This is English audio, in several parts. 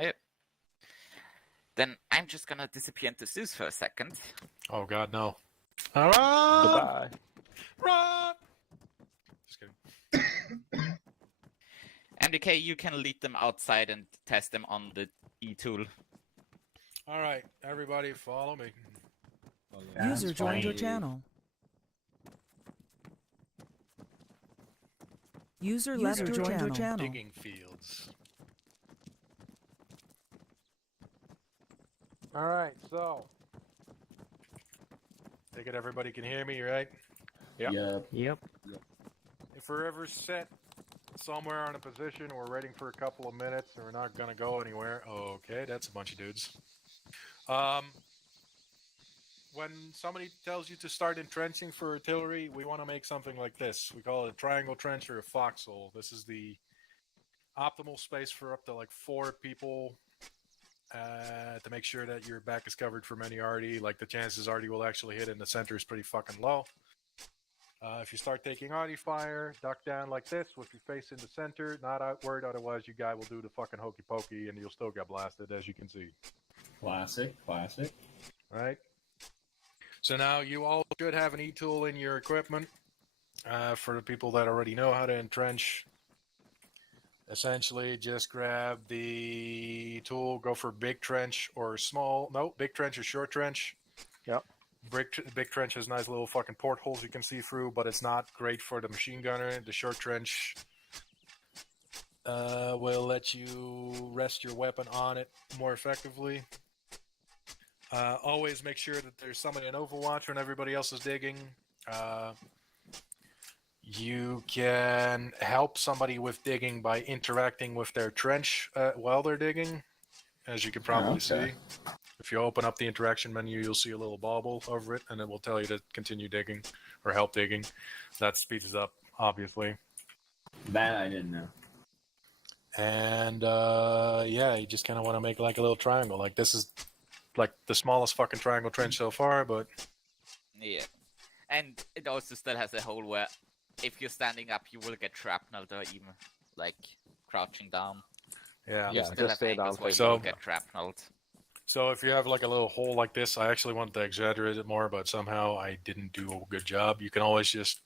Yep. Then I'm just gonna disappear into Zeus for a second. Oh god, no. Run! Goodbye. Run! Just kidding. MDK, you can lead them outside and test them on the E-tool. Alright, everybody follow me. User joined your channel. User left your channel. Digging fields. Alright, so. Take it everybody can hear me, right? Yep. If we're ever set somewhere on a position, we're waiting for a couple of minutes, and we're not gonna go anywhere. Okay, that's a bunch of dudes. When somebody tells you to start entrenching for artillery, we want to make something like this. We call it a triangle trench or a foxhole. This is the optimal space for up to like 4 people to make sure that your back is covered from any arty. Like the chances arty will actually hit in the center is pretty fucking low. If you start taking arty fire, duck down like this with your face in the center, not outward, otherwise you guy will do the fucking hokey pokey and you'll still get blasted, as you can see. Classic. Right? So now you all should have an E-tool in your equipment. For the people that already know how to entrench, essentially just grab the tool, go for big trench or small. No, big trench or short trench. Yep. Big trench has nice little fucking portholes you can see through, but it's not great for the machine gunner. The short trench will let you rest your weapon on it more effectively. Always make sure that there's somebody in Overwatch when everybody else is digging. You can help somebody with digging by interacting with their trench while they're digging, as you can probably see. If you open up the interaction menu, you'll see a little bauble over it, and it will tell you to continue digging or help digging. That speeds it up, obviously. That I didn't know. And yeah, you just kind of want to make like a little triangle. Like this is like the smallest fucking triangle trench so far, but Yeah. And it also still has a hole where if you're standing up, you will get shrapnelled or even like crouching down. yeah. You still just have stay down angles where you so- will get shrapnelled. So if you have like a little hole like this, I actually wanted to exaggerate it more, but somehow I didn't do a good job. You can always just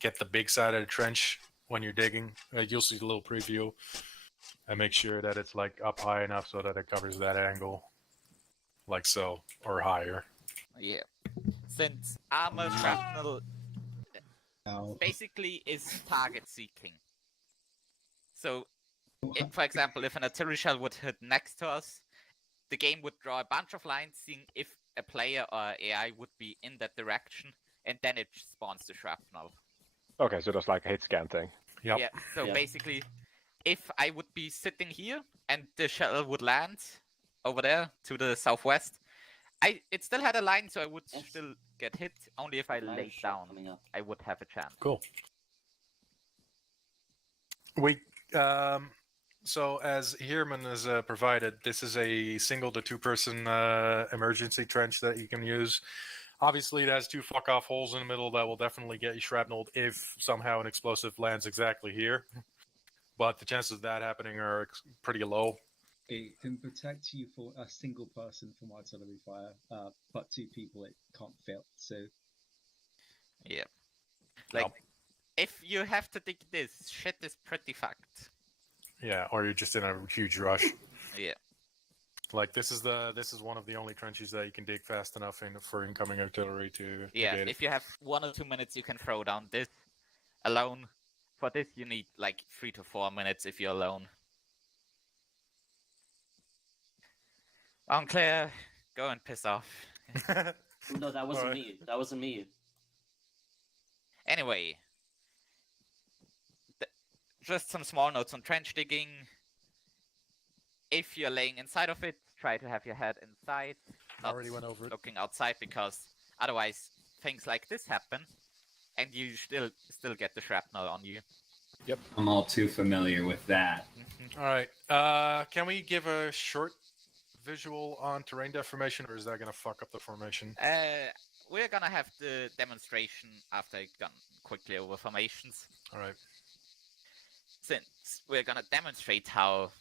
get the big side of the trench when you're digging. You'll see the little preview, and make sure that it's like up high enough so that it covers that angle, like so, or higher. Yeah. Since armor shrapnel basically is target seeking. So, for example, if an artillery shell would hit next to us, the game would draw a bunch of lines seeing if a player or AI would be in that direction, and then it spawns the shrapnel. Okay, so just like a hit scan thing. Yep. Yeah, so basically, if I would be sitting here and the shell would land over there to the southwest, it still had a line, so I would still get hit. Only if I laid down, I would have a chance. Cool. So as Heerman has provided, this is a single to 2-person emergency trench that you can use. Obviously, it has 2 fuck-off holes in the middle that will definitely get you shrapnelled if somehow an explosive lands exactly here. But the chances of that happening are pretty low. It can protect you for a single person from artillery fire, but 2 people it can't fit. So Yeah. Like, if you have to dig this, shit is pretty fucked. Yeah, or you're just in a huge rush. Yeah. Like this is one of the only trenches that you can dig fast enough for incoming artillery to Yeah, get it. if you have 1 or 2 minutes, you can throw down this alone. For this, you need like 3 to 4 minutes if you're alone. Claire, go and piss off. No, that wasn't me. That wasn't me. Anyway, just some small notes on trench digging. If you're laying inside of it, try to have your head inside, not Already went over it. looking outside, because otherwise things like this happen, and you still get the shrapnel on you. Yep. I'm all too familiar with that. All right. Can we give a short visual on terrain deformation, or is that going to fuck up the formation? We're gonna have the demonstration after I've gone quickly over formations. All right. Since we're gonna demonstrate how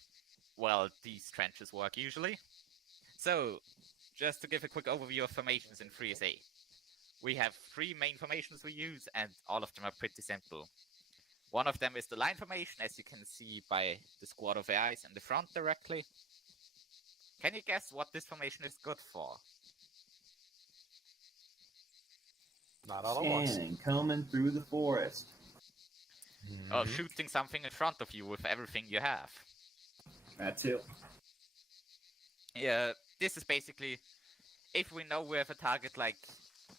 well, these trenches work usually. So, just to give a quick overview of formations in 3SA. We have 3 main formations we use, and all of them are pretty simple. One of them is the line formation, as you can see by the squad of AIs in the front directly. Can you guess what this formation is good for? Not all at once. Scanning, coming through the forest. Or shooting something in front of you with everything you have. That too. Yeah, this is basically, if we know we have a target like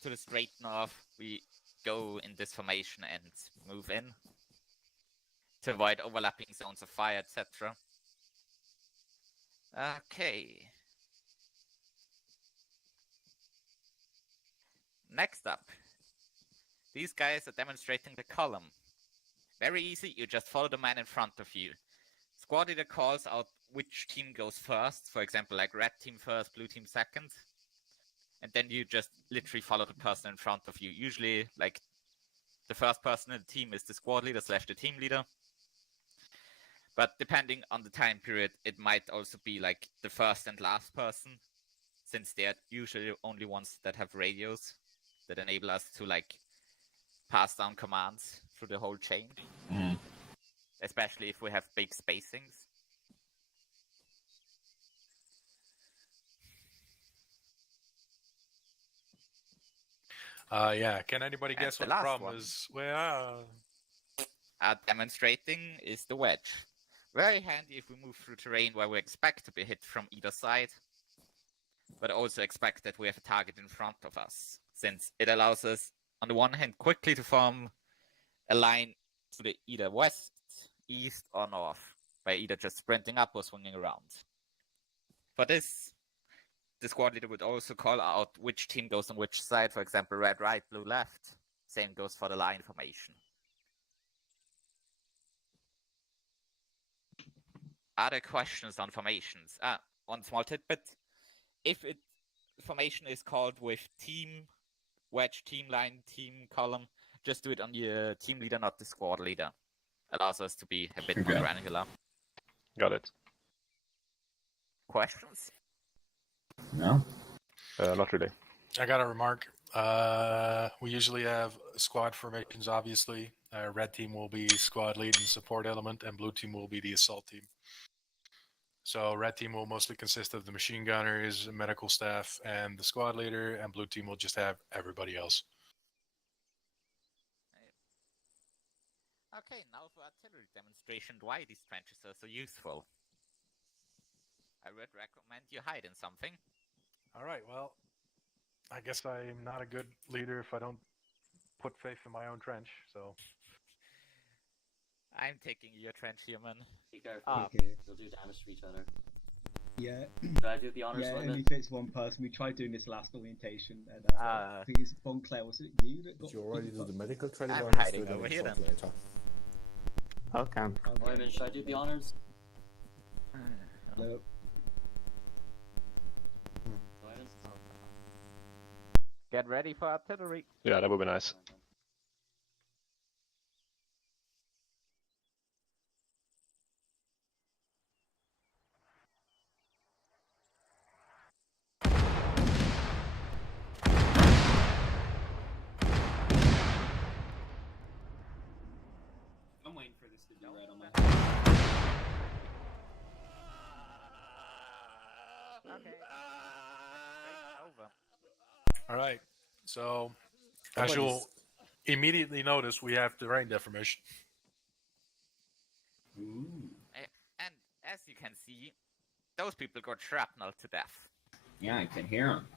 to the straight north, we go in this formation and move in to avoid overlapping zones of fire, etc. Okay. Next up, these guys are demonstrating the column. Very easy, you just follow the man in front of you. Squad leader calls out which team goes first, for example, like red team first, blue team second. And then you just literally follow the person in front of you. Usually, like, the first person in the team is the squad leader / the team leader. But depending on the time period, it might also be like the first and last person, since they're usually the only ones that have radios that enable us to like pass down commands through the whole chain. Especially if we have big spacings. Yeah, can anybody And guess the what the last problem one. is? Well, Demonstrating is the wedge. Very handy if we move through terrain where we expect to be hit from either side, but also expect that we have a target in front of us, since it allows us, on the one hand, quickly to form a line to the either west, east, or north, by either just sprinting up or swinging around. For this, the squad leader would also call out which team goes on which side, for example, red right, blue left. Same goes for the line formation. Other questions on formations? One small tidbit. If formation is called with team, wedge, team line, team column, just do it on the team leader, not the squad leader. Allows us to be a bit more Okay. granular. Got it. Questions? No? Not really. I got a remark. We usually have squad formations, obviously. Red team will be squad lead and support element, and blue team will be the assault team. So red team will mostly consist of the machine gunners, medical staff, and the squad leader, and blue team will just have everybody else. Okay, now for artillery demonstration, why these trenches are so useful. I would recommend you hide in something. All right, well, I guess I'm not a good leader if I don't put faith in my own trench, so... I'm taking your trench, human. Be careful. Okay. They'll do damage to each other. Yeah. Should I do the honors Yeah, limit? only fits one person. We tried doing this last orientation, and I think it's Bonclair. Was it you that got? Did you already do the medical training? I'm or just hiding do the over next here one then. later? Okay. Wait a minute, should I do the honors? No. Do I just- Get ready for artillery. Yeah, that would be nice. I'm waiting for this to do right on my Okay. Over. All right, so as you'll immediately notice, we have terrain deformation. Ooh. And as you can see, those people got shrapnel to death. Yeah, I can hear him.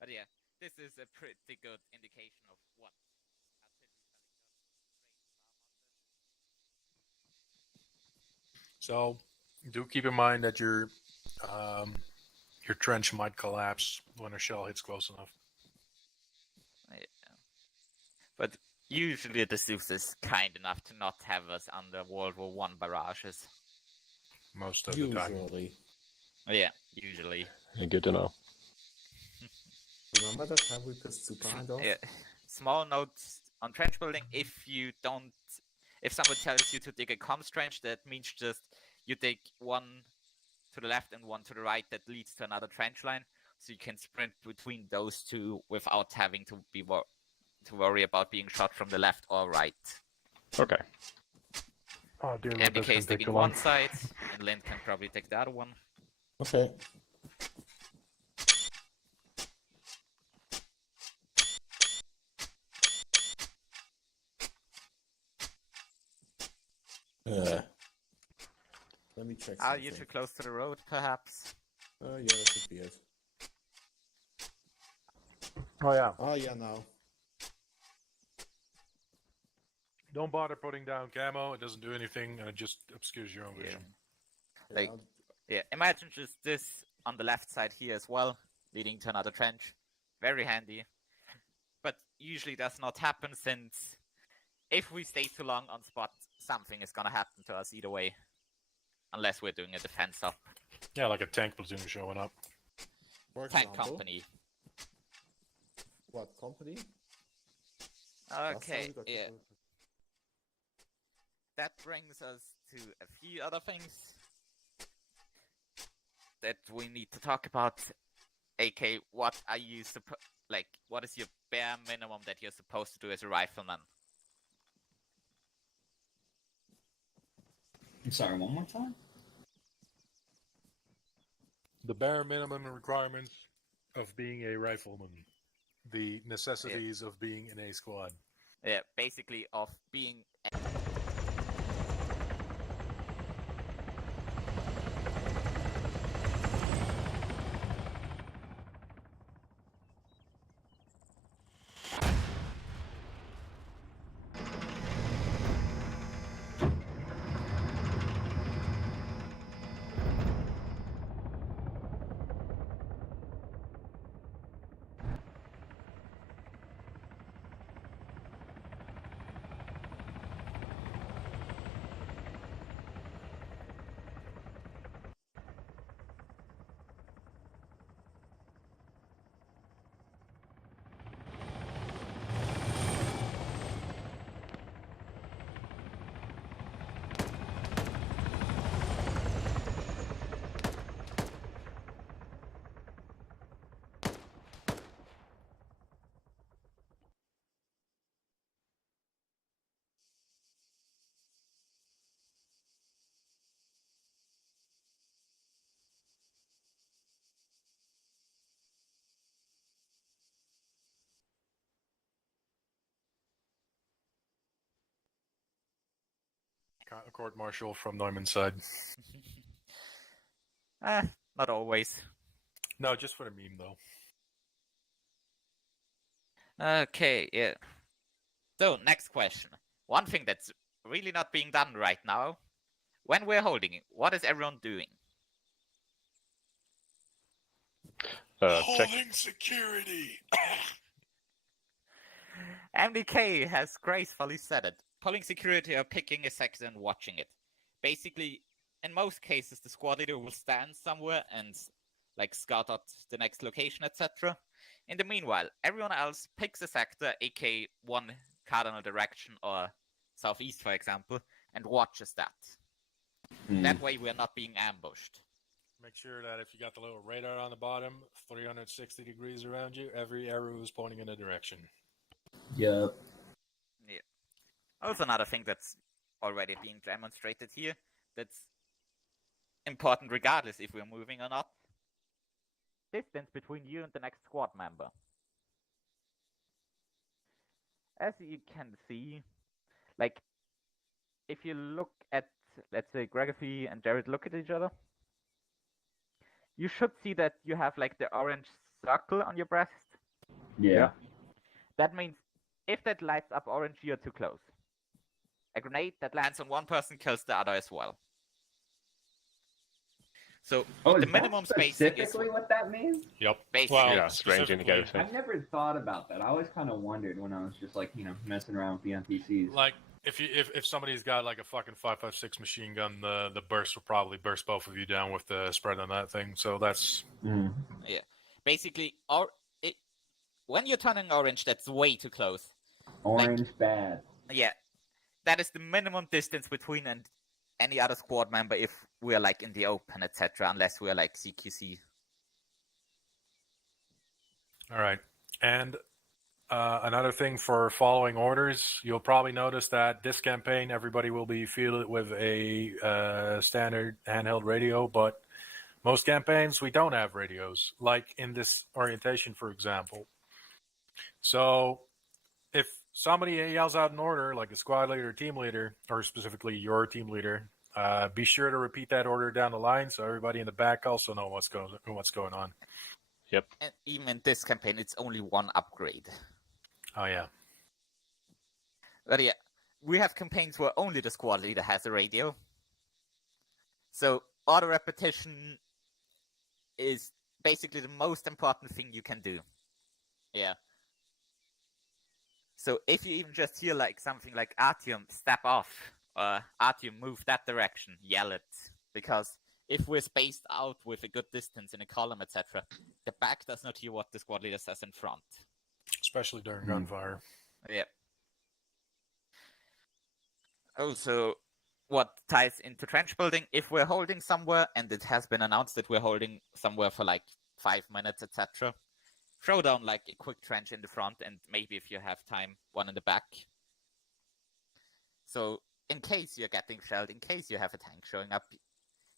But yeah, this is a pretty good indication of what So do keep in mind that your trench might collapse when a shell hits close enough. Yeah. But usually the Zeus is kind enough to not have us under World War I barrages. Most of the time. Usually. Yeah, usually. Good to know. Remember that time we pissed Superhand off? Yeah. Small notes on trench building: if someone tells you to dig a comms trench, that means just you dig one to the left and one to the right that leads to another trench line, so you can sprint between those two without having to to worry about being shot from the left or right. Okay. Oh dear Lord, that's MDK gonna is take digging too long. one side, and Lind can probably take the other one. Okay. Let me check Are something. you too close to the road, perhaps? Yeah, that should be it. Oh yeah. Oh, yeah, now. Don't bother putting down camo. It doesn't do anything, and it just obscures your own vision. Yeah, Like- Yeah, imagine just this on the left side here as well, leading to another trench. Very handy. But usually does not happen, since if we stay too long on spot, something is gonna happen to us either way. Unless we're doing a defense up. Yeah, like a tank platoon showing up. For Tank example, company. What company? Okay, yeah. That brings us to a few other things that we need to talk about. AK, what are you what is your bare minimum that you're supposed to do as a rifleman? I'm sorry, one more time? The bare minimum requirements of being a rifleman. The necessities of being in a squad. Yeah, basically of being A court martial from Neumann's side. not always. No, just for the meme though. Okay, yeah. So, next question. One thing that's really not being done right now, when we're holding it, what is everyone doing? Check. security. MDK has gracefully said it. Pulling security or picking a sector and watching it. Basically, in most cases, the squad leader will stand somewhere and scout out the next location, etc. In the meanwhile, everyone else picks a sector, aka one cardinal direction or southeast, for example, and watches that. That way, we're not being ambushed. Make sure that if you got the little radar on the bottom, 360 degrees around you, every arrow is pointing in a direction. Yep. Yeah. Also, another thing that's already being demonstrated here, that's important regardless if we're moving or not. Distance between you and the next squad member. As you can see, if you look at, let's say, Gregory and Jared look at each other, you should see that you have the orange circle on your breast. Yeah. That means if that lights up orange, you're too close. A grenade that lands on one person kills the other as well. So the minimum spacing is specifically what that means? Yep. basically. Well, Yeah, strange specifically, indicator. I've never thought about that. I always kind of wondered when I was just messing around with the NPCs. Like if somebody's got a fucking 5.56 machine gun, the burst will probably burst both of you down with the spread on that thing. So that's Yeah. Basically, when you're turning orange, that's way too close. orange bad. Yeah. That is the minimum distance between any other squad member if we're like in the open, etc., unless we're like CQC. All right. And another thing for following orders, you'll probably notice that this campaign, everybody will be fielded with a standard handheld radio, but most campaigns, we don't have radios, like in this orientation, for example. So if somebody yells out an order, like a squad leader, team leader, or specifically your team leader, be sure to repeat that order down the line so everybody in the back also know what's going on. Yep. And even in this campaign, it's only one upgrade. Oh, yeah. But yeah, we have campaigns where only the squad leader has a radio. So auto repetition is basically the most important thing you can do. Yeah. So if you even just hear like something like Artyom, step off, or Artyom, move that direction, yell it. Because if we're spaced out with a good distance in a column, etc., the back does not hear what the squad leader says in front. Especially during gunfire. Yeah. Also, what ties into trench building, if we're holding somewhere and it has been announced that we're holding somewhere for like 5 minutes, etc., throw down like a quick trench in the front and maybe if you have time, one in the back. So in case you're getting shelled, in case you have a tank showing up,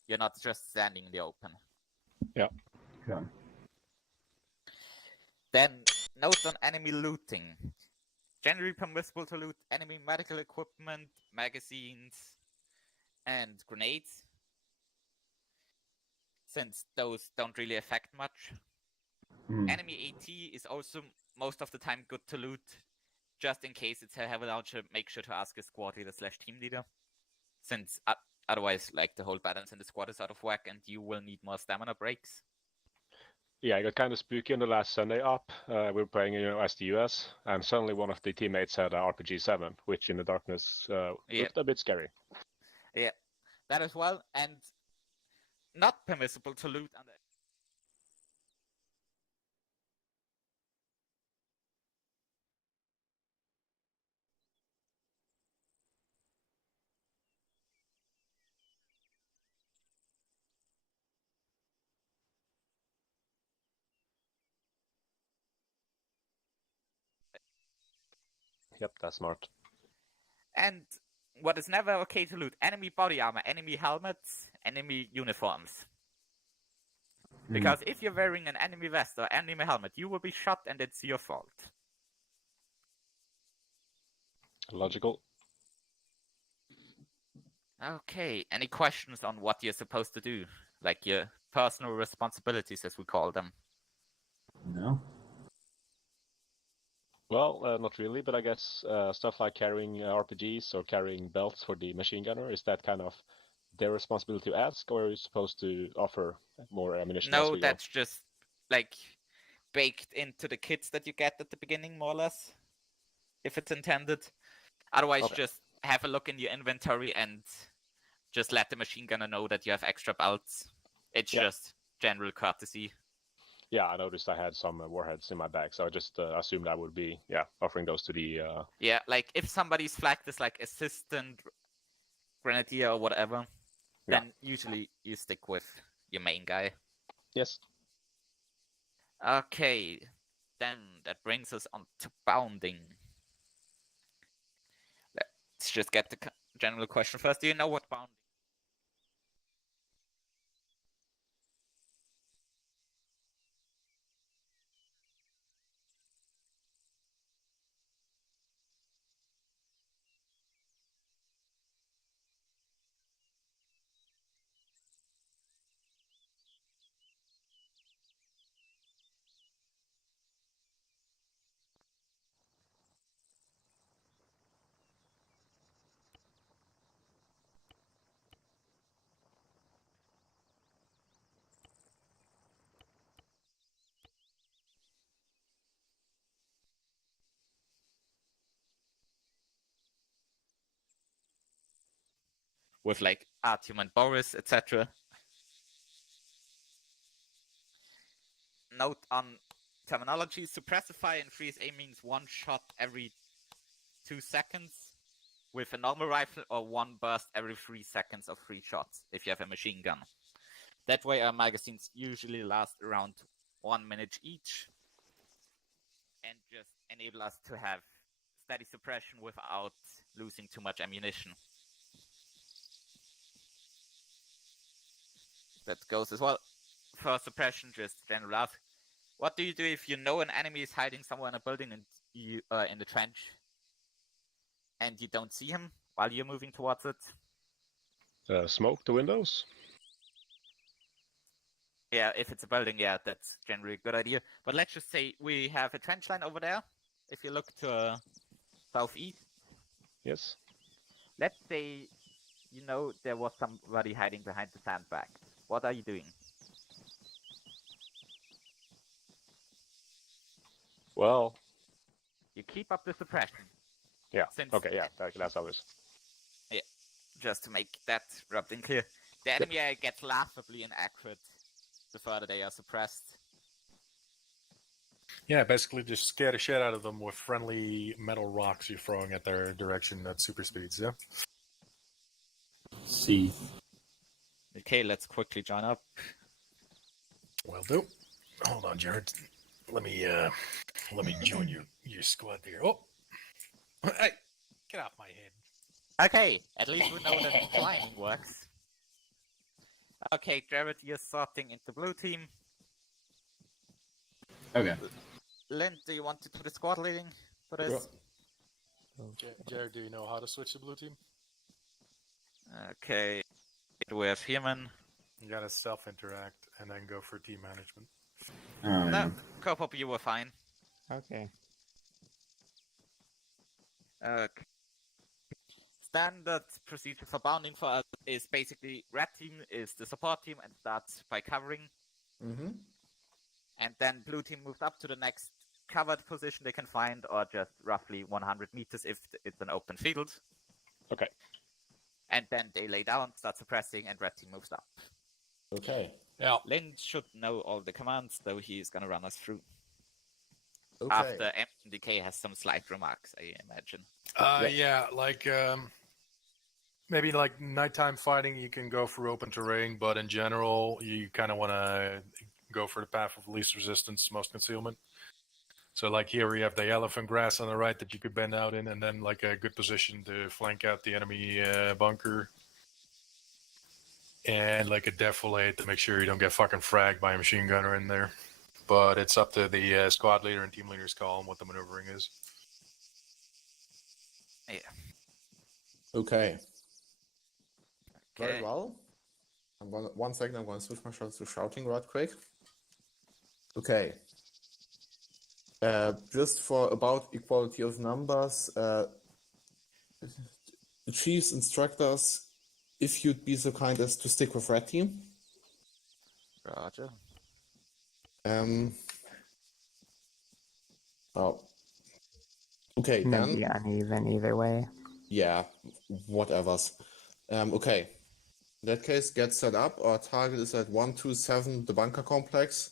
you're not just standing in the open. Yeah. Okay. Then note on enemy looting. Generally permissible to loot enemy medical equipment, magazines, and grenades, since those don't really affect much. Enemy AT is also most of the time good to loot, just in case it's a heavy launcher. Make sure to ask a squad leader / team leader, since otherwise, like, the whole balance in the squad is out of whack, and you will need more stamina breaks. Yeah, I got kind of spooky on the last Sunday up. We were playing, as the US, and suddenly one of the teammates had a RPG-7, which in the darkness looked a bit scary. Yeah, that as well, and not permissible to loot under. Yep, that's smart. And what is never okay to loot: enemy body armor, enemy helmets, enemy uniforms. Because if you're wearing an enemy vest or enemy helmet, you will be shot and it's your fault. Logical. Okay, any questions on what you're supposed to do? Like your personal responsibilities, as we call them? No. Well, not really, but I guess stuff like carrying RPGs or carrying belts for the machine gunner, is that kind of their responsibility to ask, or are you supposed to offer more ammunition? No, that's just like baked into the kits that you get at the beginning, more or less, if it's intended. Otherwise, just have a look in your inventory and just let the machine gunner know that you have extra belts. It's just general courtesy. Yeah, I noticed I had some warheads in my bag, so I just assumed I would be, offering those to the... Yeah, like if somebody's flagged as like assistant grenadier or whatever, then usually you stick with your main guy. Yes. Okay, then that brings us on to bounding. Let's just get the general question first. Do you know what bounding? With like Artyom and Boris, etc. Note on terminology: suppressify and freeze aim means one shot every 2 seconds. with a normal rifle, or 1 burst every 3 seconds of 3 shots if you have a machine gun. That way our magazines usually last around 1 minute each and just enable us to have steady suppression without losing too much ammunition. That goes as well. For suppression, just general ask, what do you do if you know an enemy is hiding somewhere in a building and you in the trench and you don't see him while you're moving towards it? Smoke the windows. Yeah, if it's a building, yeah, that's generally a good idea. But let's just say we have a trench line over there. If you look to southeast, Yes. let's say you know there was somebody hiding behind the sandbag. What are you doing? Well, You keep up the suppression. yeah. Since- Okay, yeah, that's obvious. Just to make that rubbed in clear. The enemy gets laughably inaccurate the further they are suppressed. Yeah, basically just scare the shit out of them with friendly metal rocks you're throwing at their direction at super speeds, yeah? See. Okay, let's quickly join up. Will do. Hold on, Jared. Let me join your squad there. Oh! Hey! Get off my head. Okay, at least we know that climbing works. Okay, Jared, you're sorting into blue team. Okay. Lind, do you want to do the squad leading for this? Jared, do you know how to switch to blue team? Okay, we have human. You gotta self-interact and then go for team management. No, co-op, you were fine. Okay. Okay. Standard procedure for bounding for us is basically red team is the support team and starts by covering. Mm-hmm. And then blue team moves up to the next covered position they can find, or just roughly 100 meters if it's an open field. Okay. And then they lay down, start suppressing, and red team moves up. Okay. Yeah. Lind should know all the commands, though he's gonna run us through. Okay. After MDK has some slight remarks, I imagine. Yeah, like, maybe like nighttime fighting, you can go for open terrain, but in general, you kind of want to go for the path of least resistance, most concealment. So, like here, we have the elephant grass on the right that you could bend out in, and then like a good position to flank out the enemy bunker. And like a defilade to make sure you don't get fucking fragged by a machine gunner in there. But it's up to the squad leader and team leader's call on what the maneuvering is. Yeah. Okay. Very Okay. well. One second, I'm going to switch my shots to shouting right quick. Okay. Just for about equality of numbers, the chiefs instruct us if you'd be so kind as to stick with red team. Roger. Oh. Okay, then. Maybe uneven either way. Yeah, whatever's. Okay. In that case, get set up. Our target is at 127, the bunker complex.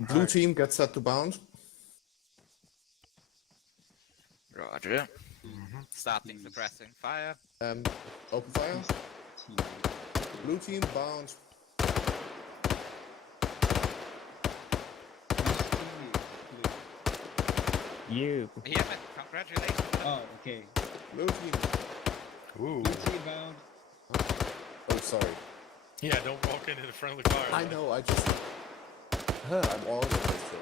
Blue Alright. team gets set to bound. Roger. Starting suppressing fire. Open fire. Blue team bound. You. Here, congratulations. Oh, okay. Blue team. Ooh. Blue team bound. Oh, sorry. Yeah, don't walk into the friendly fire. I know, I just. I'm all over this too.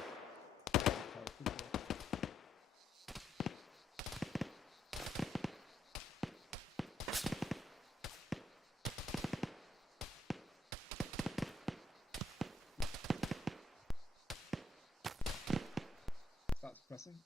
Start pressing.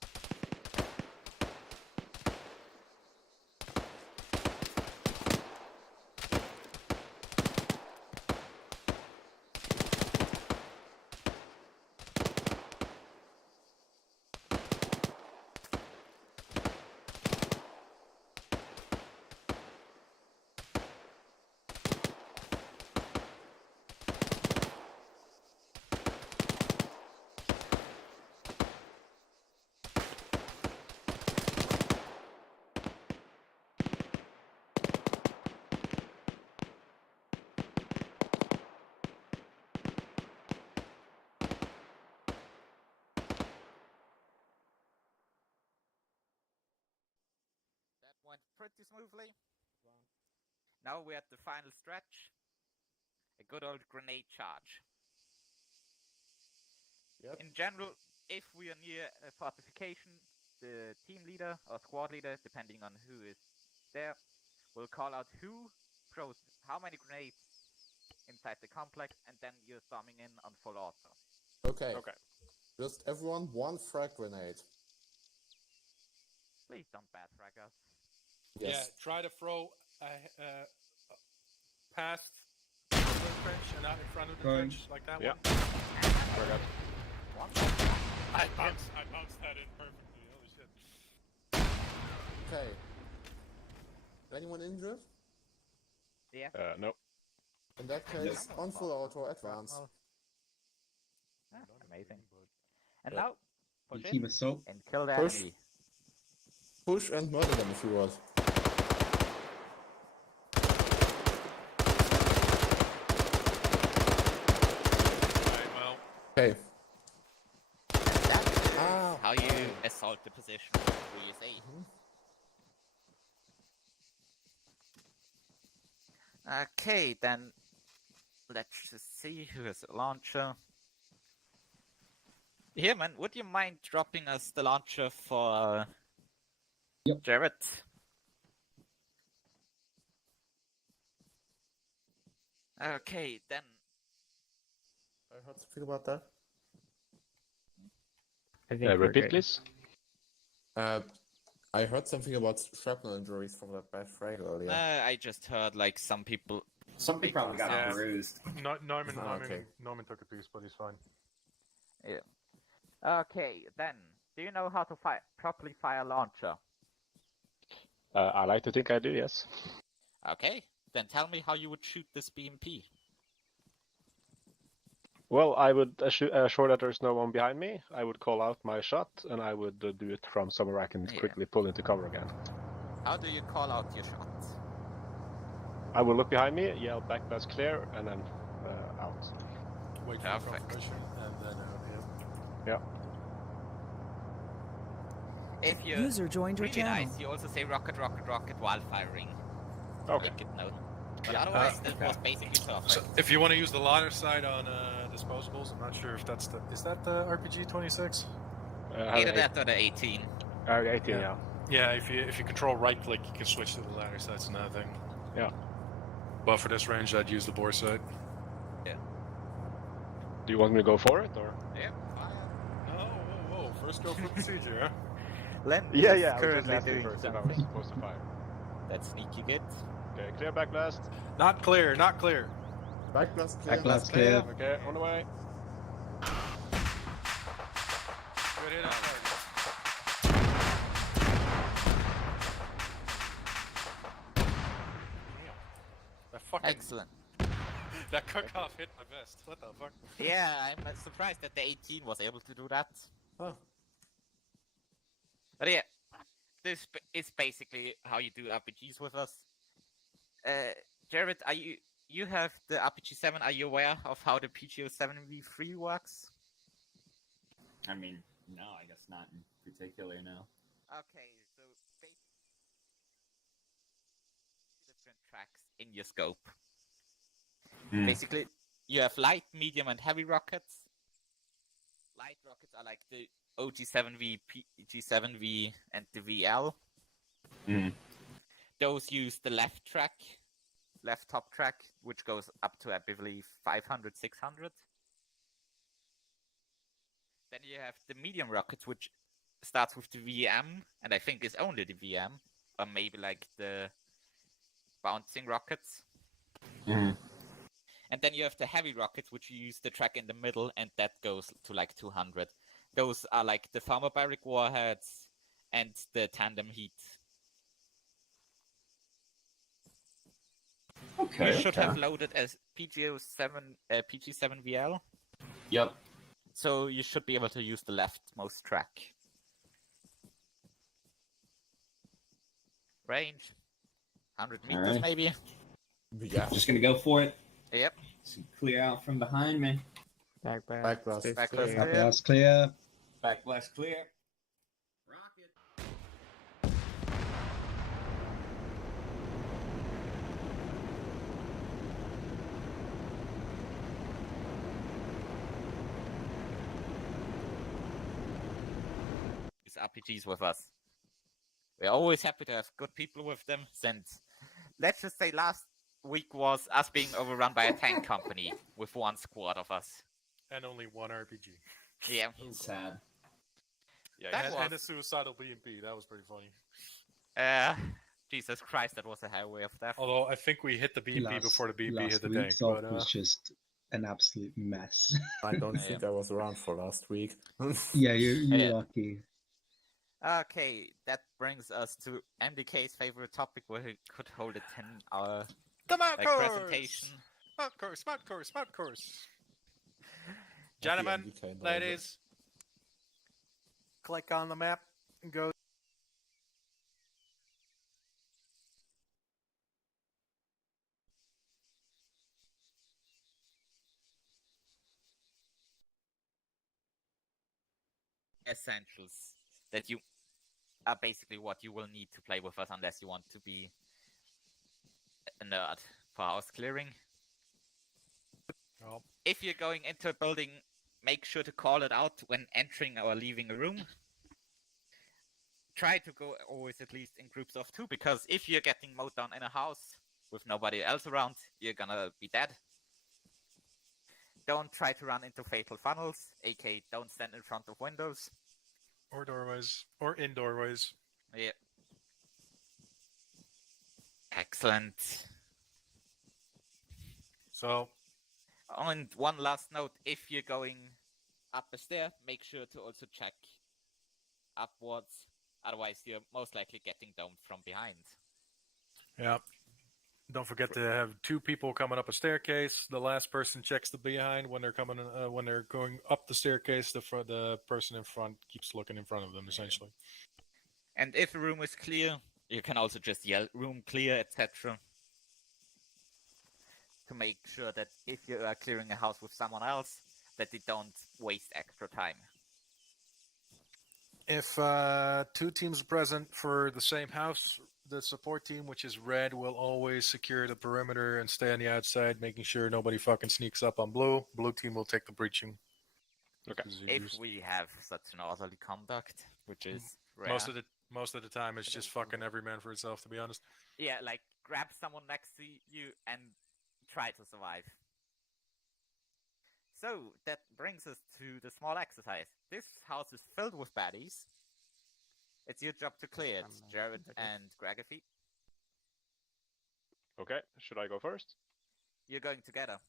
pretty smoothly. Now we're at the final stretch. A good old grenade charge. Yep. In general, if we are near a fortification, the team leader or squad leader, depending on who is there, will call out who throws how many grenades inside the complex, and then you're storming in on full auto. Okay. Okay. Just everyone one frag grenade. Please don't bad frag us. Yes. Yeah, try to throw past the trench and not in front of the Throwing. trench like that Yeah. one. Forgot. I bounced that in perfectly. Holy shit. Okay. Anyone injured? Yeah. No. In that case, on full auto, advance. Amazing. And now, push Team in assault. and kill the Push. enemy. Push and murder them if you want. Alright, well, Okay. That's Ah, how you assault the position. What do you say? Okay, then let's just see who has a launcher. Here, man, would you mind dropping us the launcher for Yep. Jared? Okay, then. I heard something about that. I think we're Repeat, good. please. I heard something about shrapnel injuries from that bad frag earlier. I just heard like some people. Somebody probably got Yeah. bruised. Norman, Ah, okay. Norman took a piece, but he's fine. Yeah. Okay, then. Do you know how to properly fire a launcher? I like to think I do, yes. Okay, then tell me how you would shoot this BMP. Well, I would assure that there's no one behind me. I would call out my shot, and I would do it from somewhere I can Yeah. quickly pull into cover again. How do you call out your shots? I will look behind me, yell back blast clear, and then out. Wait for Perfect. confirmation, and then Yeah. If you User joined your really channel. nice, you also say rocket, rocket, rocket while firing. Okay. Make it known. But Yeah. otherwise, that was basically perfect. So if you want to use the ladder side on disposables, I'm not sure if that's the is that the RPG 26? Either that or the 18. 18, Yeah. yeah. Yeah, if you control right click, you can switch to the ladder side. That's another thing. Yeah. But for this range, I'd use the bore side. Do you want me to go for it, or? Yeah, fire. No, whoa. First go for procedure, huh? Len Yeah, is I was just currently asking doing first if I was something. supposed to fire. That's sneaky good. Okay, clear back blast. Not clear, not clear. Back blast clear. Back blast clear. Okay, on the way. Good hit on target. Damn. That fucking Excellent. that cook-off hit my vest. What the fuck? Yeah, I'm surprised that the 18 was able to do that. Oh. But yeah, this is basically how you do RPGs with us. Jared, you have the RPG-7. Are you aware of how the PGO-7v3 works? I mean, no, I guess not in particular, no. Okay, so basically, different tracks in your scope. Basically, you have light, medium, and heavy rockets. Light rockets are like the OG7V, PG7V, and the VL. Those use the left top track, which goes up to, I believe, 500, 600. Then you have the medium rockets, which starts with the VM, and I think is only the VM, or maybe like the bouncing rockets. And then you have the heavy rockets, which you use the track in the middle, and that goes to like 200. Those are like the thermobaric warheads and the tandem heat. Okay. You should have loaded as PG7VL, Yep. so you should be able to use the leftmost track. Range 100 meters, Alright. maybe. Yeah. Just gonna go for it. Yep. Just clear out from behind me. Back blast. Back blast. is Back blast. clear. Back blast clear. Back blast clear. Rocket. use RPGs with us. We're always happy to have good people with them, since, let's just say last week was us being overrun by a tank company with one squad of us. And only one RPG. Yeah. Sad. Yeah, That And a was- suicidal BMP. That was pretty funny. Jesus Christ, that was a highway of death. Although I think we hit the BMP before the BMP hit last the week's tank. off But, was just an absolute mess. I don't Yeah. think I was around for last week. Yeah, you're Yeah. lucky. Okay, that brings us to MDK's favorite topic, where he could hold a 10-hour the map course! presentation. Map course, map course, map course. At the Gentlemen, MDK browser. ladies, click on the map and go. Essentials that you are basically what you will need to play with us, unless you want to be a nerd for house clearing. Oh, If you're going into a building, make sure to call it out when entering or leaving a room. Try to go always at least in groups of 2, because if you're getting mowed down in a house with nobody else around, you're gonna be dead. Don't try to run into fatal funnels, aka don't stand in front of windows. or doorways, or in doorways. Yeah. Excellent. So, And one last note, if you're going up a stair, make sure to also check upwards, otherwise you're most likely getting domed from behind. yeah. Don't forget to have 2 people coming up a staircase. The last person checks the behind when they're coming. When they're going up the staircase, the person in front keeps looking in front of them. Essentially. And if a room is clear, you can also just yell room clear, etc. to make sure that if you are clearing a house with someone else, that they don't waste extra time. If 2 teams are present for the same house, the support team, which is red, will always secure the perimeter and stay on the outside, making sure nobody fucking sneaks up on blue. Blue team will take the breaching. Okay. Because you're If used- we have such an orderly conduct, which is rare. most of the time, it's just fucking every man for itself. To be honest. Yeah, like grab someone next to you and try to survive. So that brings us to the small exercise. This house is filled with baddies. It's your job to clear it, Jared and Gregory. Okay, should I go first? You're going together.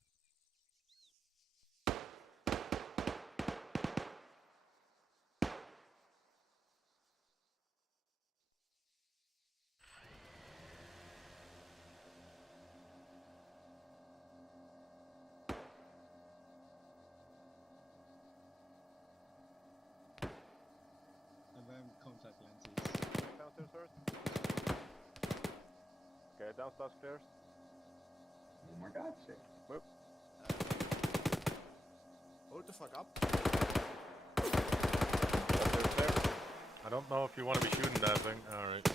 I'm wearing contact lenses. Downstairs first. Okay, downstairs clears. Oh my god, shit. Hold the fuck up. Downstairs clear. I don't know if you want to be shooting that thing. All right.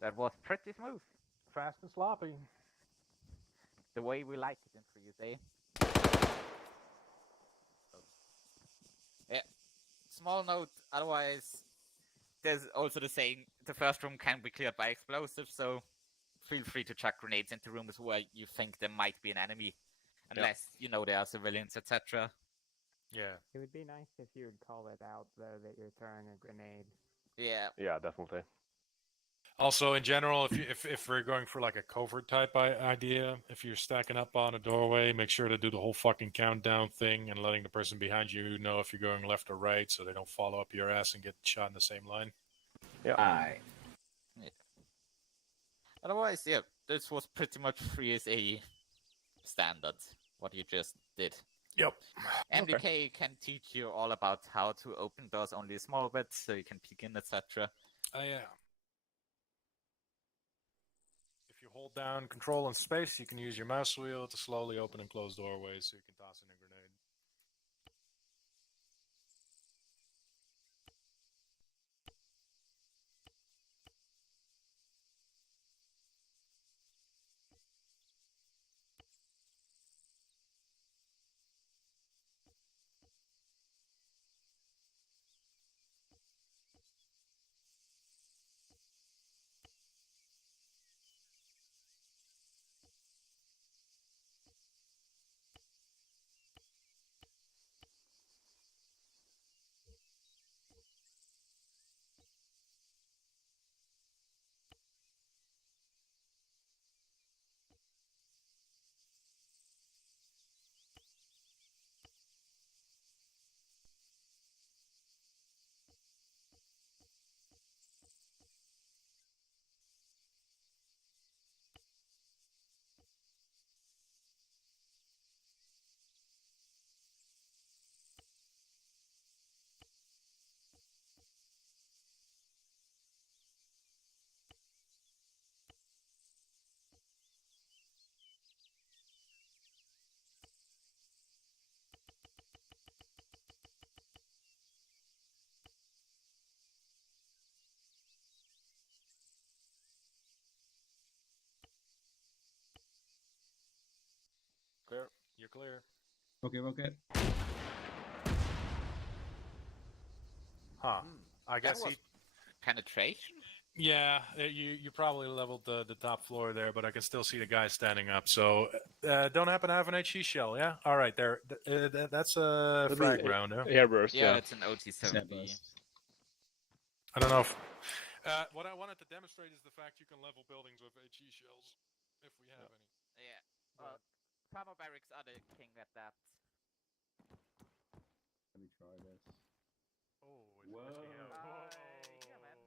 That was pretty smooth. Fast and sloppy. The way we like it in Freeze, eh? Yeah. Small note, otherwise, there's also the saying, the first room can be cleared by explosives, so feel free to chuck grenades into rooms where you think there might be an enemy. Unless, you know, there are civilians, etc. Yeah. It would be nice if you would call it out, though, that you're throwing a grenade. Yeah. Yeah, definitely. Also, in general, if we're going for like a covert type idea, if you're stacking up on a doorway, make sure to do the whole fucking countdown thing and letting the person behind you know if you're going left or right, so they don't follow up your ass and get shot in the same line. Aye. Otherwise, yeah, this was pretty much free as a standard, what you just did. Yep. MDK can teach you all about how to open doors only a small bit, so you can peek in, etc. Yeah. If you hold down control and space, you can use your mouse wheel to slowly open and close doorways, so you can toss in a grenade. clear. Okay, rocket. Huh. I That guess was penetration? Yeah, you probably leveled the top floor there, but I can still see the guy standing up. So, don't happen to have an HE shell, yeah? All right, there. That's a Maybe frag round, huh? Airburst, Yeah, yeah. it's an OT-7B. I don't know if... what I wanted to demonstrate is the fact you can level buildings with HE shells, if we have any. Yeah. Thermal barracks are the king at that. Let me try this. Oh, it's Whoa. glitching out. Yeah, man.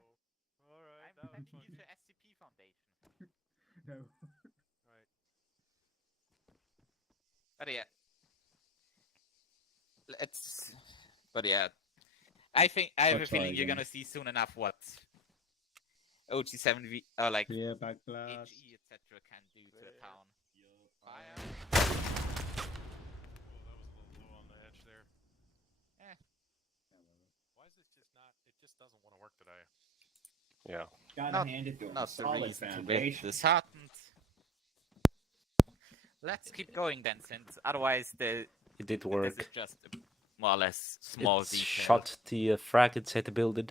All right, I'm that was sending you fun. to SCP Foundation. No. Right. But yeah. But yeah. I have I'll a feeling try you're again. gonna see soon enough what OT-7V, or like Clear back blast. HE, etc. can do to a town. Fire. Oh, that was a little low on the edge there. Eh. Why is this just not... It just doesn't want to work today. Yeah. Gotta hand it to him. Not the Solid reason to be foundation. disheartened. Let's keep going then, since otherwise It did this work. is just a more or less small It detail. shot the frag inside the building.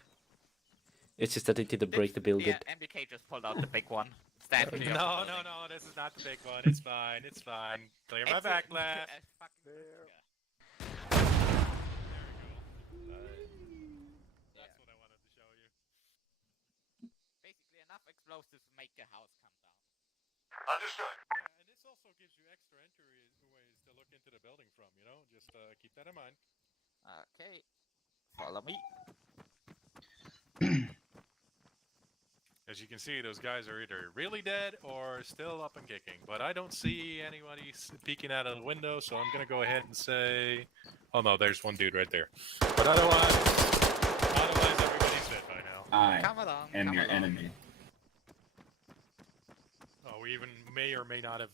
It's just that it didn't break the building. Yeah, MBK just pulled out the big one. Stand clear of the No, building. no, this is not the big one. It's fine. It's fine. Clear my It's a- back blast. a fucking There. whisker. There we go. That's what I wanted to show you. Basically, enough explosives to make a house come down. Understood. Yeah, and this also gives you extra entry ways to look into the building from, you know? Just keep that in mind. Okay. Follow me. As you can see, those guys are either really dead or still up and kicking. But I don't see anybody peeking out of the window, so I'm going to go ahead and say... Oh no, there's one dude right there. But otherwise everybody's dead by now. I Come along. am come your along. enemy. Oh, we even may or may not have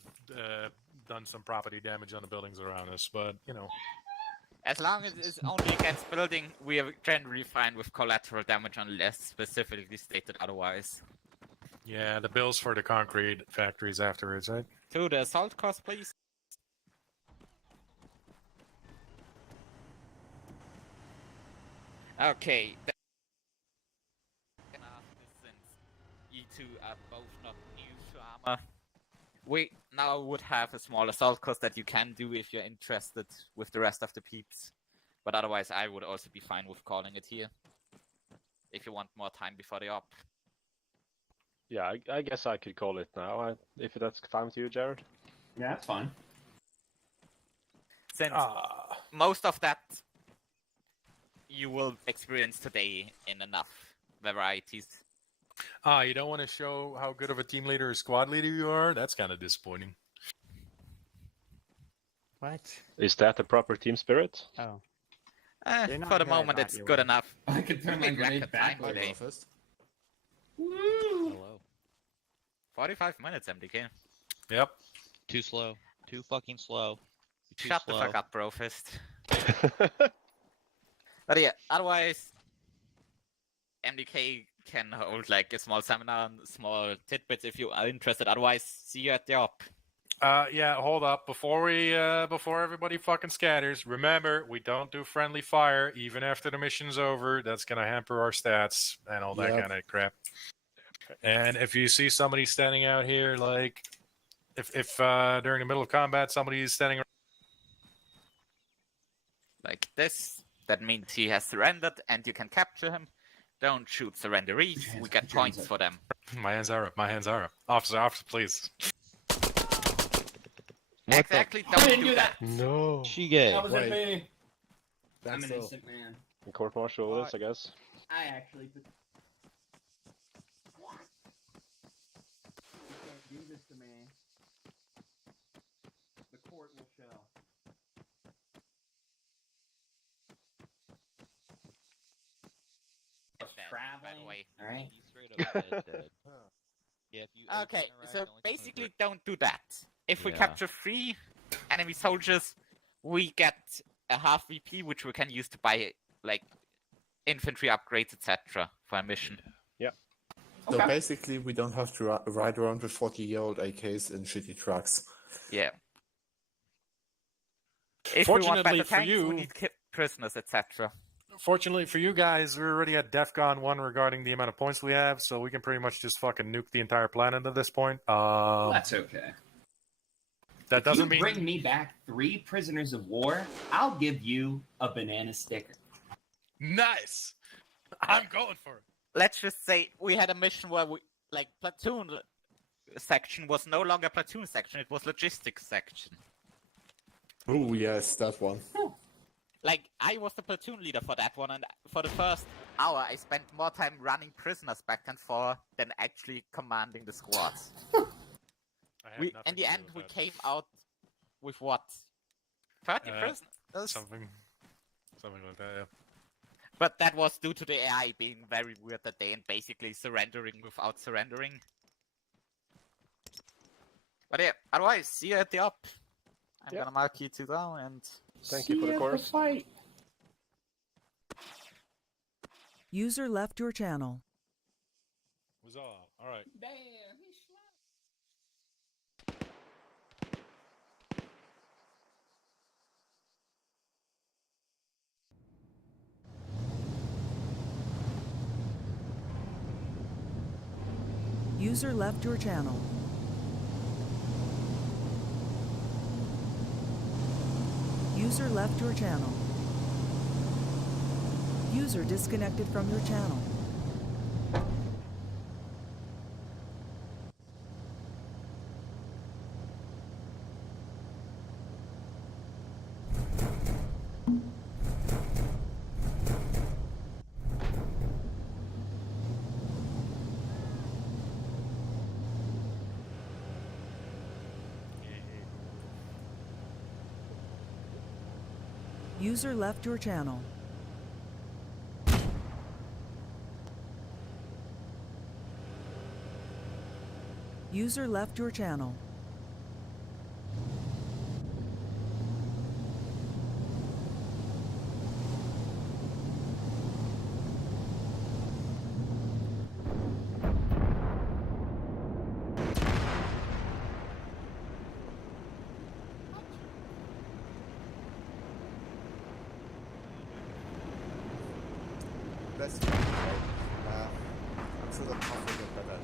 done some property damage on the buildings around us, but, you know. As long as it's only against building, we are generally fine with collateral damage unless specifically stated otherwise. Yeah, the bills for the concrete factories afterwards, right? To the assault cost, please. Okay. Since you two are both not new to armor, we now would have a small assault cost that you can do if you're interested with the rest of the peeps. But otherwise, I would also be fine with calling it here. If you want more time before the op. Yeah, I guess I could call it now, if that's fine with you, Jared. Yeah, that's fine. Since most of that you will experience today in enough varieties. You don't want to show how good of a team leader or squad leader you are? That's kind of disappointing. What? Is that the proper team spirit? Oh. You're not For the good, moment, but it's you good will. enough. I could turn my Big grenade record time backwards. today. First. Woo! Hello. 45 minutes, MDK. Yep. Too slow. Too fucking slow. Too Shut slow. the fuck up, bro, fist. But yeah, otherwise, MDK can hold like a small seminar and small tidbits if you are interested. Otherwise, see you at the op. Yeah, hold up. Before everybody fucking scatters, remember, we don't do friendly fire even after the mission's over. That's gonna hamper our stats and all that Yep. kind of crap. And if you see somebody standing out here, like, if during the middle of combat somebody's standing Like this, that means he has surrendered and you can capture him. Don't shoot surrenderees. We get points for them. My hands are up. My hands are up. Officer, please. Exactly, I don't didn't do do that. No. Shige. That wasn't Wait. me. I'm That's an so. innocent man. Court martial this, I guess. I actually. You can't do this to me. The court will show. It's dead, by the way. Alright. You straight up dead. Yeah, if you Okay, interact, so only someone basically who- don't do that. If we Yeah. capture 3 enemy soldiers, we get a half VP, which we can use to buy, like, infantry upgrades, etc. for a mission. So Okay. basically, we don't have to ride around with 40-year-old AKs in shitty trucks. Yeah. If we want Fortunately better for tanks, you, we need prisoners, etc. Fortunately for you guys, we're already at DEFCON 1 regarding the amount of points we have, so we can pretty much just fucking nuke the entire planet at this point. That's okay. That doesn't you mean bring me back 3 prisoners of war, I'll give you a banana sticker. nice. I'm going for it. Let's just say we had a mission where we platoon section was no longer platoon section; it was logistics section. Oh yes, that one. Like, I was the platoon leader for that one, and for the first hour, I spent more time running prisoners back and forth than actually commanding the squads. In the end, we came out with what? 30 prisoners? Something like that, yeah. But that was due to the AI being very weird that day and basically surrendering without surrendering. But yeah, otherwise, see you at the up. I'm gonna mark you 2 down and... Thank you for the course. User left your channel. Was all right. Damn, he User left your channel. User left your channel. User disconnected from your channel. User left your channel. User left your channel. That's I'm sure that Puff will get better.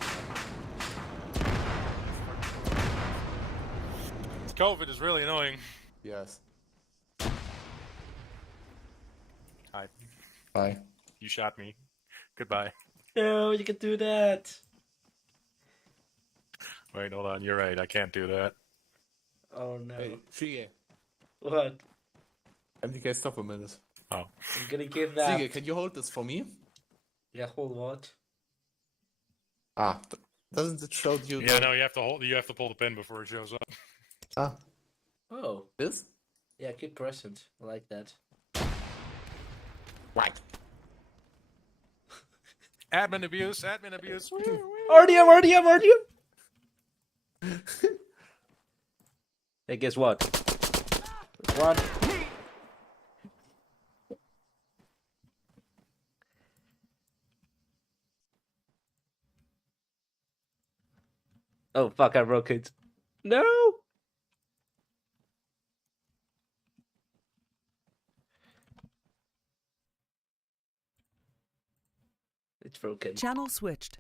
COVID is really annoying. Yes. Hi. Bye. You shot me. Goodbye. No, you can do that. Wait, hold on. You're right. I can't do that. Oh no. Hey, Shige. What? MDK, stop a minute. Oh. I'm gonna give that. Shige, can you hold this for me? Yeah, hold what? Ah, doesn't it show you? Yeah, no, you have to hold. You have to pull the pin before it shows up. Ah, Oh. this? Yeah, keep present. I like that. Right. Admin abuse. Admin abuse. RDM. Hey, guess what? What? Oh fuck! I broke it. No. It's broken. Channel switched.